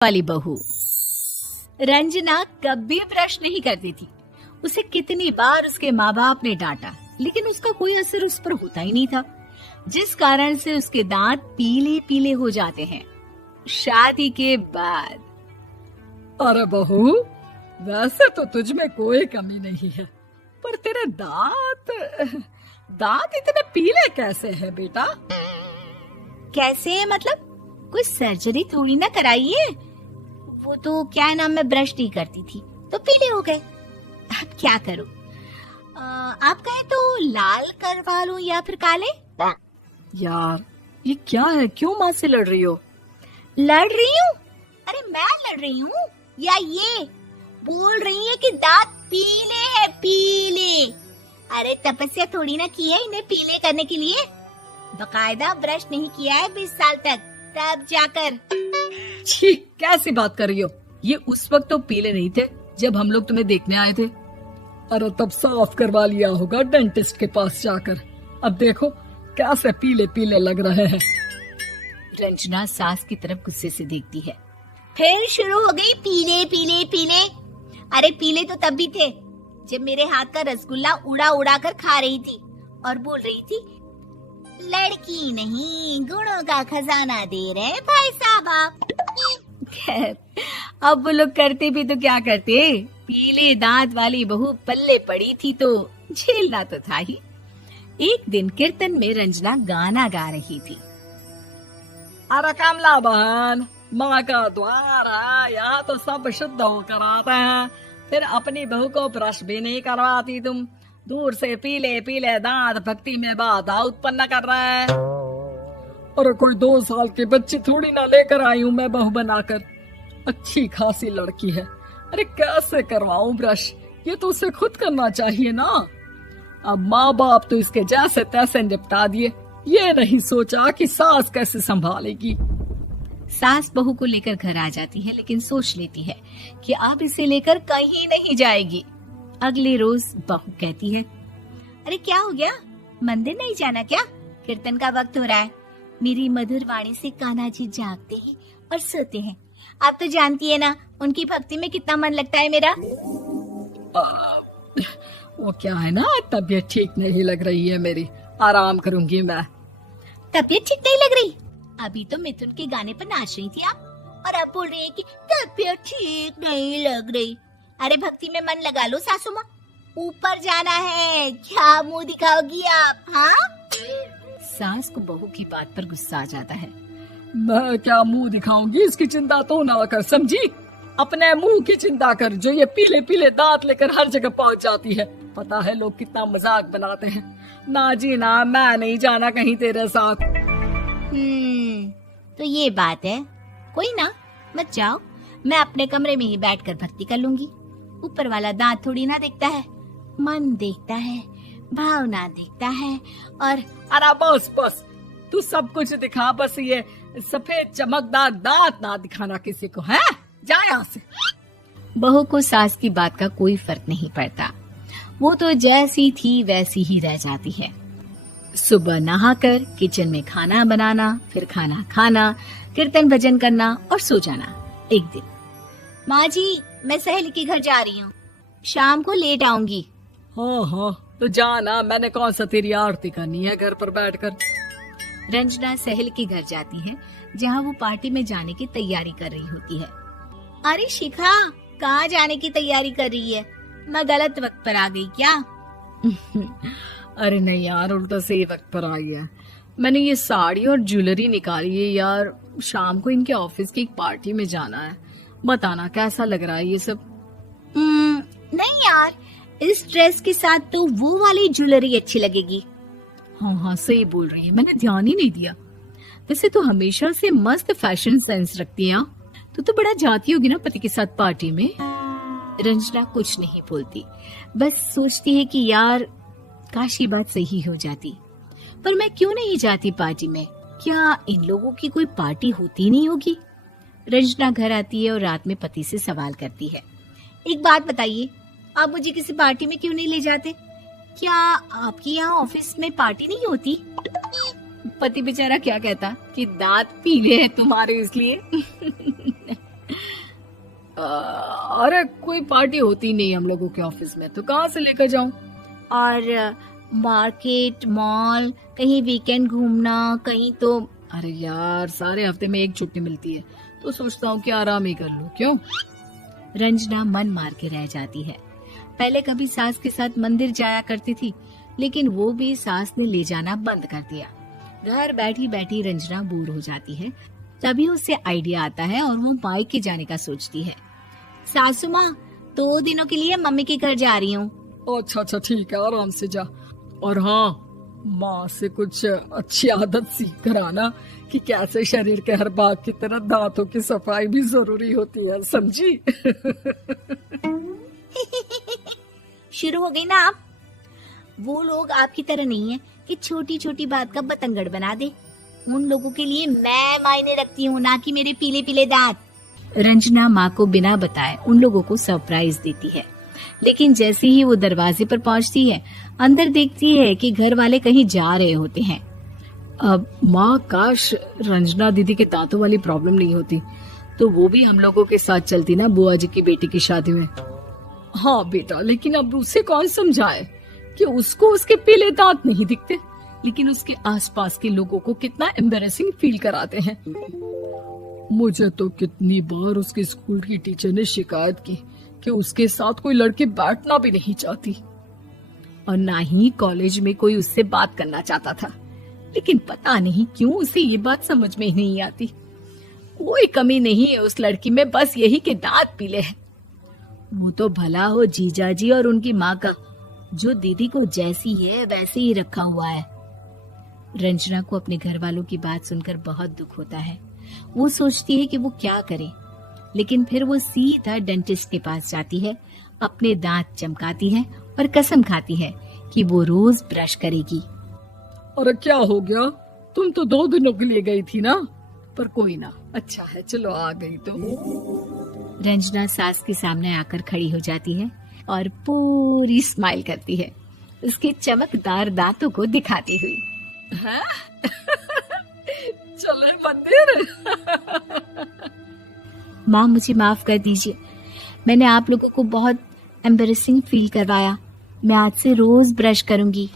वाली बहू। रंजना कभी ब्रश नहीं करती थी। उसे कितनी बार उसके माँ बाप ने डांटा, लेकिन उसका कोई असर उस पर होता ही नहीं था, जिस कारण से उसके दांत पीले पीले हो जाते हैं। शादी के बाद अरे बहू, वैसे तो तुझ में कोई कमी नहीं है, पर तेरे दांत इतने पीले कैसे हैं बेटा? कैसे मतलब? कोई सर्जरी थोड़ी ना कराई है। वो तो क्या नाम, मैं ब्रश नहीं करती थी तो पीले हो गए। अब क्या करूं? आप कहें तो लाल करवा लूं या फिर काले? यार ये क्या है, क्यों माँ से लड़ रही हो? लड़ रही हूँ? अरे मैं लड़ रही हूँ या ये बोल रही है कि दांत पीले हैं, पीले। अरे तपस्या थोड़ी ना की है इन्हें पीले करने के लिए। बकायदा ब्रश नहीं किया है 20 साल तक, तब जाकर। छी, कैसी बात कर रही हो? ये उस वक्त तो पीले नहीं थे जब हम लोग तुम्हें देखने आए थे। अरे तब साफ करवा लिया होगा डेंटिस्ट के पास जाकर। अब देखो कैसे पीले पीले लग रहे हैं। रंजना सास की तरफ गुस्से से देखती है। फिर शुरू हो गई पीले पीले पीले। अरे पीले तो तब भी थे जब मेरे हाथ का रसगुल्ला उड़ा उड़ा कर खा रही थी और बोल रही थी, लड़की नहीं गुणों का खजाना दे रहे भाई साहब आप। खैर, अब वो लोग करते भी तो क्या करते, पीले दांत वाली बहू पल्ले पड़ी थी तो झेलना तो था ही। एक दिन कीर्तन में रंजना गाना गा रही थी। अरे कमला बहन, माँ का द्वार है, यहाँ तो सब शुद्ध होकर आते हैं, फिर अपनी बहू को ब्रश भी नहीं करवाती तुम। दूर से पीले पीले दांत भक्ति में बाधा उत्पन्न कर रहे हैं। अरे कोई 2 साल की बच्ची थोड़ी ना लेकर आई हूँ मैं बहू बनाकर। अच्छी खासी लड़की है, अरे कैसे करवाऊं ब्रश? ये तो उसे खुद करना चाहिए ना। अब माँ बाप तो इसके जैसे तैसे निपटा दिए, ये नहीं सोचा कि सास कैसे संभालेगी। सास बहू को लेकर घर आ जाती है, लेकिन सोच लेती है कि अब इसे लेकर कहीं नहीं जाएगी। अगले रोज बहू कहती है, अरे क्या हो गया, मंदिर नहीं जाना क्या? कीर्तन का वक्त हो रहा है। मेरी मधुर वाणी से कान्हा जी जागते हैं और सोते हैं। आप तो जानती है ना उनकी भक्ति में कितना मन लगता है मेरा। वो क्या है ना, तबीयत ठीक नहीं लग रही है मेरी, आराम करूंगी मैं। तबीयत ठीक नहीं लग रही? अभी तो मिथुन के गाने पर नाच रही थी आप, और अब बोल रही है कि तबीयत ठीक नहीं लग रही। अरे भक्ति में मन लगा लो सासू माँ, ऊपर जाना है, क्या मुंह दिखाओगी आप? हाँ? सास को बहू की बात पर गुस्सा आ जाता है। मैं क्या मुंह दिखाऊंगी, इसकी चिंता तो ना कर, समझी? अपने मुंह की चिंता कर, जो ये पीले पीले दांत लेकर हर जगह पहुंच जाती है। पता है लोग कितना मजाक बनाते हैं। ना जी ना, मैं नहीं जाना कहीं तेरे साथ। तो ये बात है, कोई ना, मत जाओ, मैं अपने कमरे में ही बैठकर भक्ति कर लूंगी। ऊपर वाला दांत थोड़ी ना देखता है, मन देखता है, भावना देखता है। और अरे बस बस, तू सब कुछ दिखा, बस ये सफेद चमकदार दांत ना दिखाना किसी को, है? जा यहाँ से। बहू को सास की बात का कोई फर्क नहीं पड़ता, वो तो जैसी थी वैसी ही रह जाती है। सुबह नहाकर किचन में खाना बनाना, फिर खाना खाना, कीर्तन भजन करना और सो जाना। एक दिन, माँ जी मैं सहेली के घर जा रही हूँ, शाम को लेट आऊंगी। हाँ हाँ तो जाना, मैंने कौन सा तेरी आरती करनी है घर पर बैठकर। रंजना सहेली के घर जाती है, जहाँ वो पार्टी में जाने की तैयारी कर रही होती है। अरे शिखा, कहाँ जाने की तैयारी कर रही है? मैं गलत वक्त पर आ गई क्या? अरे नहीं यार, उल्टा सही वक्त पर आ गया। मैंने ये साड़ी और ज्वेलरी निकाली है यार, शाम को इनके ऑफिस की एक पार्टी में जाना है। बताना कैसा लग रहा है ये सब? नहीं यार, इस ड्रेस के साथ तो वो वाली ज्वेलरी अच्छी लगेगी। हाँ हाँ सही बोल रही है, मैंने ध्यान ही नहीं दिया। वैसे तो हमेशा से मस्त फैशन सेंस रखती है। तो बड़ा जाती होगी ना पति के साथ पार्टी में। रंजना कुछ नहीं बोलती, बस सोचती है कि यार काश ये बात सही हो जाती, पर मैं क्यों नहीं जाती पार्टी में? क्या इन लोगों की कोई पार्टी होती नहीं होगी? रंजना घर आती है और रात में पति से सवाल करती है, एक बात बताइए, आप मुझे किसी पार्टी में क्यों नहीं ले जाते? क्या आपके यहाँ ऑफिस में पार्टी नहीं होती? पति बेचारा क्या कहता कि दांत पीले हैं तुम्हारे इसलिए। अरे कोई पार्टी होती नहीं हम लोगों के ऑफिस में, तो कहाँ से लेकर जाऊं? और मार्केट, मॉल, कहीं वीकेंड घूमना, कहीं तो। अरे यार, सारे हफ्ते में एक छुट्टी मिलती है, तो सोचता हूँ कि आराम ही कर लूं। क्यों? रंजना मन मार के रह जाती है। पहले कभी सास के साथ मंदिर जाया करती थी, लेकिन वो भी सास ने ले जाना बंद कर दिया। घर बैठी बैठी रंजना बोर हो जाती है। तभी उसे आइडिया आता है और वो मायके जाने का सोचती है। सासू माँ, 2 दिनों के लिए मम्मी के घर जा रही हूँ। अच्छा ठीक है, आराम से जा। और हाँ, माँ से कुछ अच्छी आदत सीख कर आना कि कैसे शरीर के हर भाग की तरह दांतों की सफाई भी जरूरी होती है, समझी? शुरू हो गई ना आप। वो लोग आपकी तरह नहीं है कि छोटी छोटी बात का बतंगड़ बना दे। उन लोगों के लिए मैं मायने रखती हूँ, ना कि मेरे पीले पीले दांत। रंजना माँ को बिना बताए उन लोगों को सरप्राइज देती है, लेकिन जैसे ही वो दरवाजे पर पहुंचती है, अंदर देखती है कि घर वाले कहीं जा रहे होते हैं। अब माँ, काश रंजना दीदी के दांतों वाली प्रॉब्लम नहीं होती, तो वो भी हम लोगों के साथ चलती ना बुआ जी की बेटी की शादी में। हाँ बेटा, लेकिन अब उसे कौन समझाए कि उसको उसके पीले दांत नहीं दिखते, लेकिन उसके आसपास के लोगों को कितना एम्बैरेसिंग फील कराते हैं। मुझे तो कितनी बार उसके स्कूल की टीचर ने शिकायत की कि उसके साथ कोई लड़की बैठना भी नहीं चाहती, और ना ही कॉलेज में कोई उससे बात करना चाहता था। लेकिन पता नहीं क्यों उसे ये बात समझ में ही नहीं आती। कोई कमी नहीं है उस लड़की में, बस यही कि दांत पीले हैं। वो तो भला हो जीजा जी और उनकी माँ का, जो दीदी को जैसी है वैसे ही रखा हुआ है। रंजना को अपने घर वालों की बात सुनकर बहुत दुख होता है। वो सोचती है कि वो क्या करे, लेकिन फिर वो सीधा डेंटिस्ट के पास जाती है, अपने दांत चमकाती है और कसम खाती है कि वो रोज ब्रश करेगी। अरे क्या हो गया? तुम तो 2 दिनों के लिए गई थी ना, पर कोई ना, अच्छा है, चलो आ गई तो। रंजना सास के सामने आकर खड़ी हो जाती है और पूरी स्माइल करती है, उसके चमकदार दांतों को दिखाती हुई। हैं? चले मंदिर? माँ, मुझे माफ कर दीजिए, मैंने आप लोगों को बहुत एम्बैरेसिंग फील करवाया। मैं आज से रोज ब्रश करूंगी।